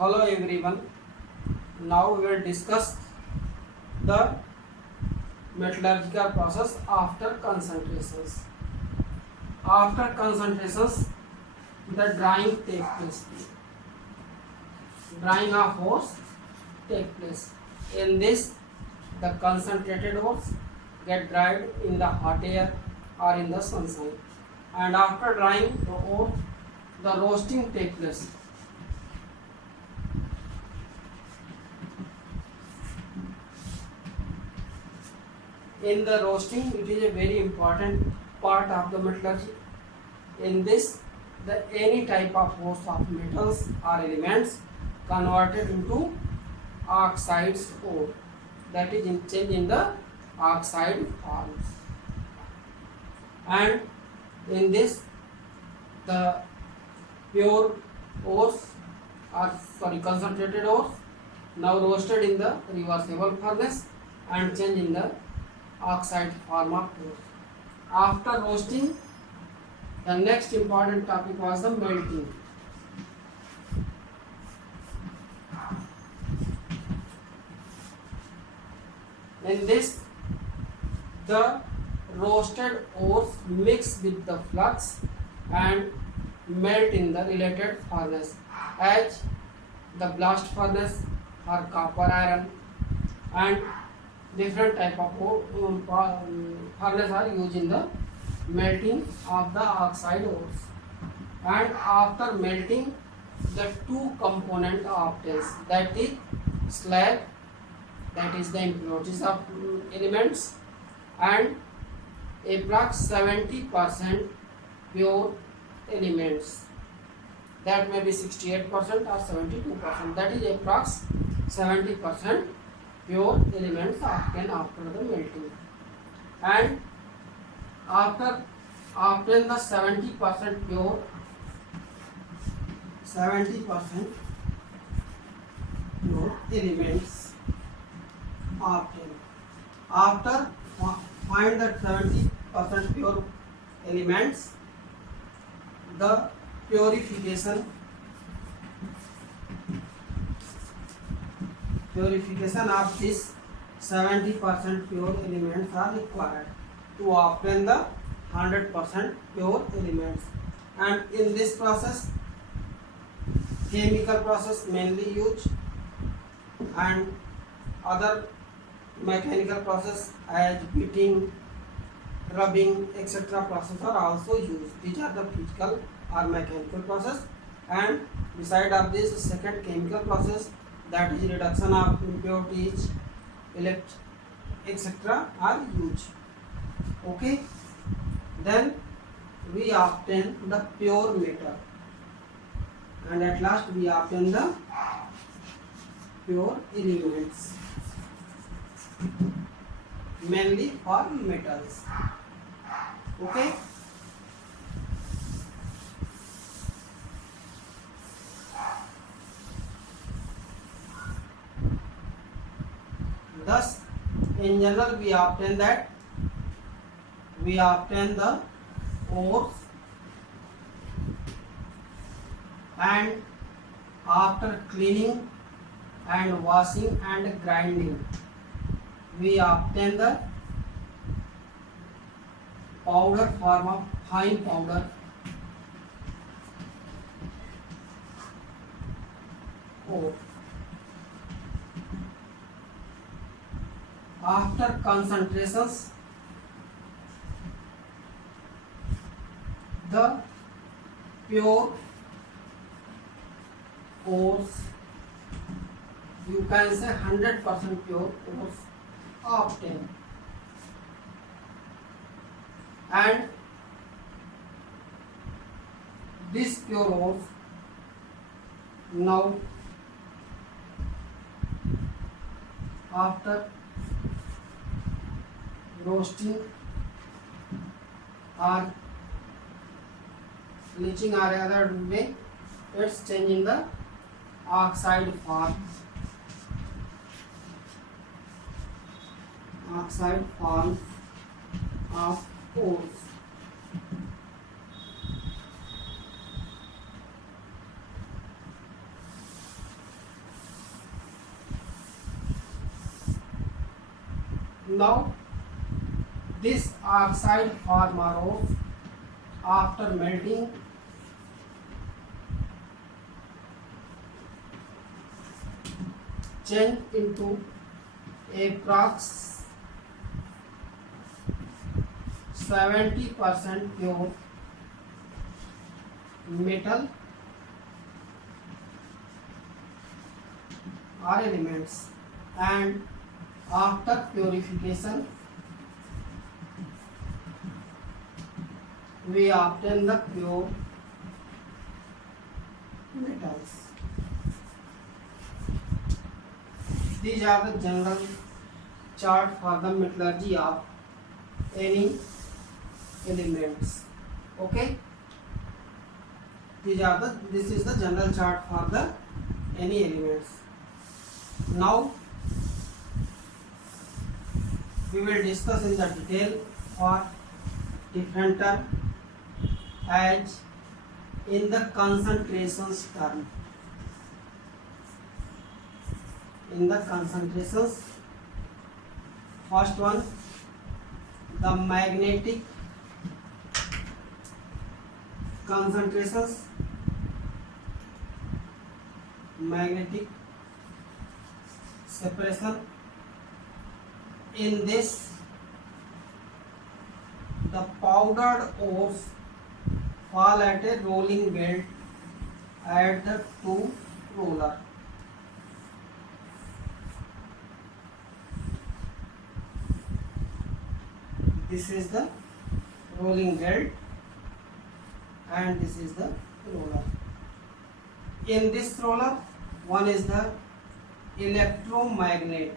Hello everyone. Now we will discuss the metallurgical process after concentrations. After concentrations, the drying takes place. Drying of ores take place. In this, the concentrated ores get dried in the hot air or in the sunshine. And after drying the ore, the roasting takes place. In the roasting, it is a very important part of the metallurgy. In this, any type of ores of metals or elements converted into oxides ore, that is change in the oxide forms. And in this, the pure ores concentrated ores now roasted in the reversible furnace and change in the oxide form of ores. After roasting, the next important topic was the melting. In this, the roasted ores mix with the flux and melt in the related furnace, as the blast furnace or copper iron and different type of furnace are used in the melting of the oxide ores. And after melting, the two component obtains, that is slag, that is the impurities of elements, and approx 70% pure elements, that may be 68% or 72%, that is approx 70% pure elements obtained after the melting. And after obtain the 70% pure 70% pure elements obtained. After find that 70% pure elements, the purification of this 70% pure elements are required to obtain the 100% pure elements. And in this process, chemical process mainly used, and other mechanical process as beating, rubbing, etc. process are also used. These are the physical or mechanical process. And beside of this, second chemical process, that is reduction of impurities, etc. are used. Okay, then we obtain the pure metal, and at last we obtain the pure elements, mainly for metals. Okay, thus in general we obtain the ores, and after cleaning and washing and grinding, we obtain the powder form of fine powder ore. After concentrations, the pure ores, you can say 100% pure ores obtained. And this pure ores now, after roasting or leaching or other way, it's changing the oxide form of ores. Now this oxide forms after melting change into approx 70% pure metal or elements, and after purification we obtain the pure metals. These are the general chart for the metallurgy of any elements. Okay, this is the general chart for the any elements. Now we will discuss in the detail for different term as in the concentrations term. In the concentrations, first one, the magnetic concentrations, magnetic separation. In this, the powdered ores fall at a rolling belt at the two roller. This is the rolling belt and this is the roller. In this roller, one is the electromagnet.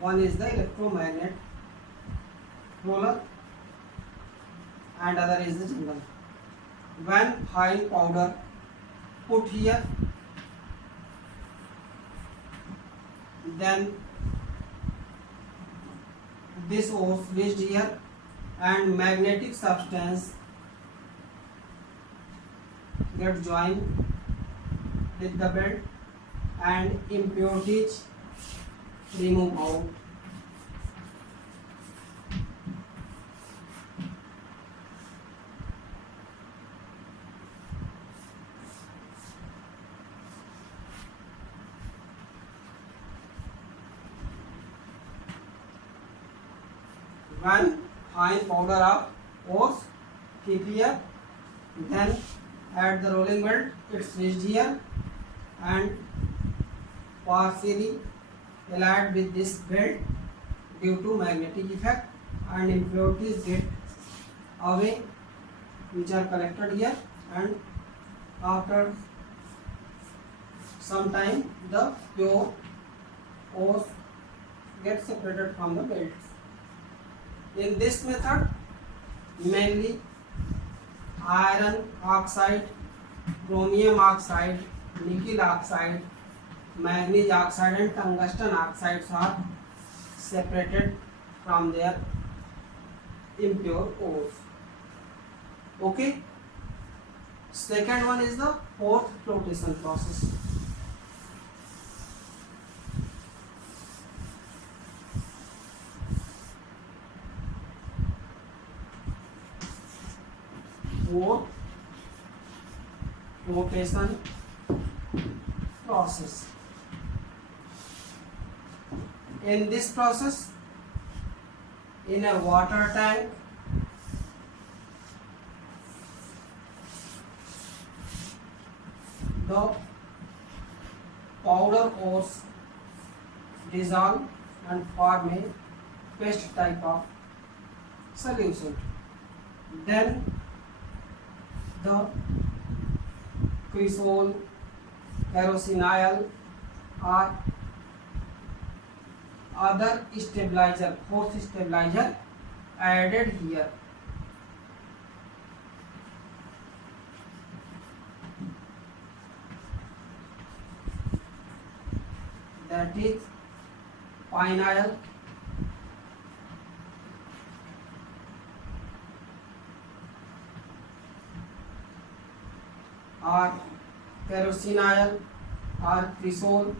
One is the electromagnet roller and other is the general. When fine powder put here, then this ores reached here and magnetic substance get joined with the belt and impurities remove out. When fine powder of ores keep here, then at the rolling belt it's reached here and partially allied with this belt due to magnetic effect, and impurities get away which are collected here, and after some time the pure ores get separated from the belts. In this method, mainly iron oxide, chromium oxide, nickel oxide, manganese oxide and tungsten oxides are separated from their impure ores. Okay. Second one is the fourth flotation process. Fourth flotation process. In this process, in a water tank, the powder ores dissolve and form a paste type of solution. Then the cresol, kerosinyl or other stabilizer, fourth stabilizer added here. That is pinyl, or kerosinyl or cresol,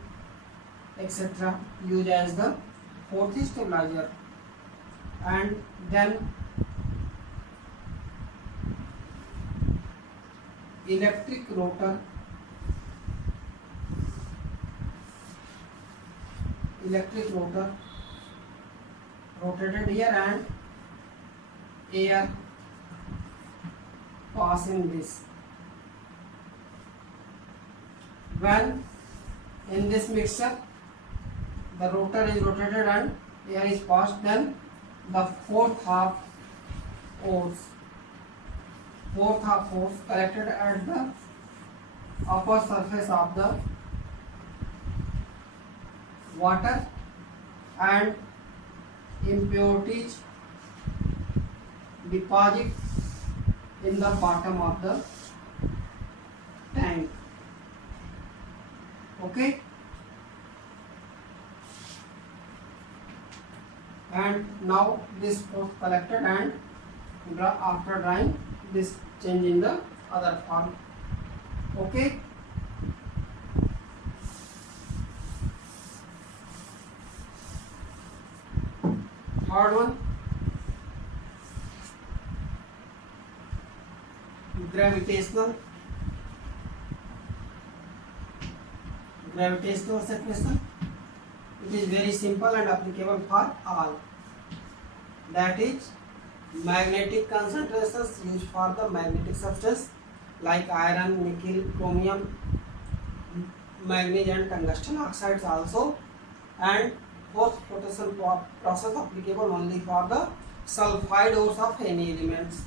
etc. used as the fourth stabilizer. And then electric rotor rotated here and air passing this. When in this mixture the rotor is rotated and air is passed, then the fourth half force collected at the upper surface of the water and impurities deposit in the bottom of the tank. Okay, and now this force collected and after drying this change in the other form. Okay, third one, gravitational separation. It is very simple and applicable for all. That is, magnetic concentrations used for the magnetic substance like iron, nickel, chromium, manganese and tungsten oxides also, and post flotation process applicable only for the sulfide ores of any elements,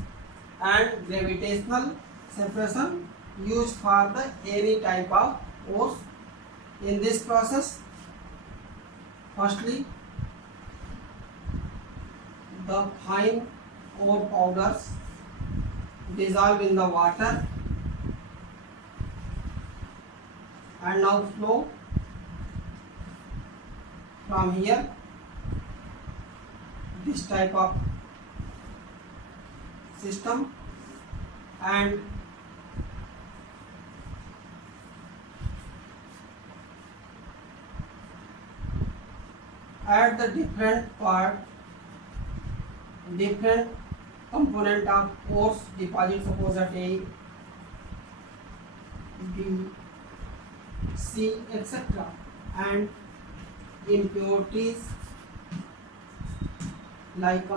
and gravitational separation used for the any type of ores. In this process, firstly, the fine ore powders dissolve in the water and now flow from here, this type of system, and at the different component of ores deposit, suppose at A, B, C, etc. and impurities like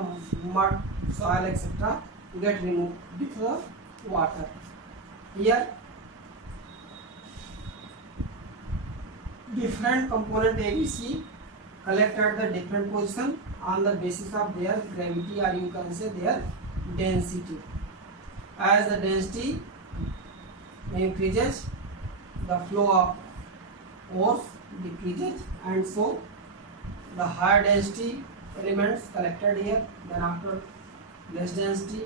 mud, soil, etc. get removed with the water. Here different component A, B, C collect at the different position on the basis of their gravity, or you can say their density. As the density increases, the flow of ores decreases, and so the higher density elements collected here, then after less density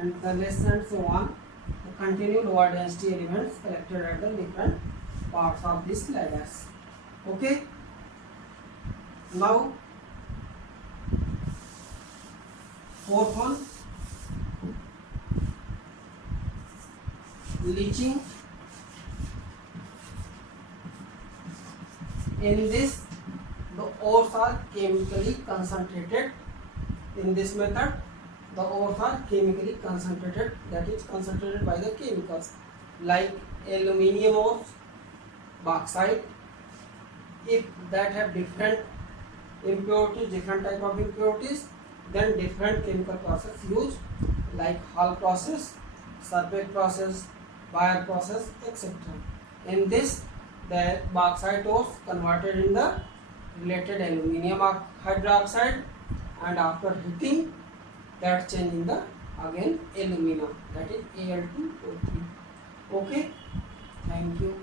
and the less, and so on, the continue lower density elements collected at the different parts of this ladders. Okay, now fourth one, leaching. In this, the ores are chemically concentrated. In this method, the ores are chemically concentrated, that is concentrated by the chemicals like aluminium ores, bauxite. If that have different impurities, different type of impurities, then different chemical process used like Hall process, Serpent process, Bayer process, etc. In this, the bauxite ores converted in the related aluminium hydroxide, and after heating, that change in the again alumina, that is Al2O3. Okay, thank you.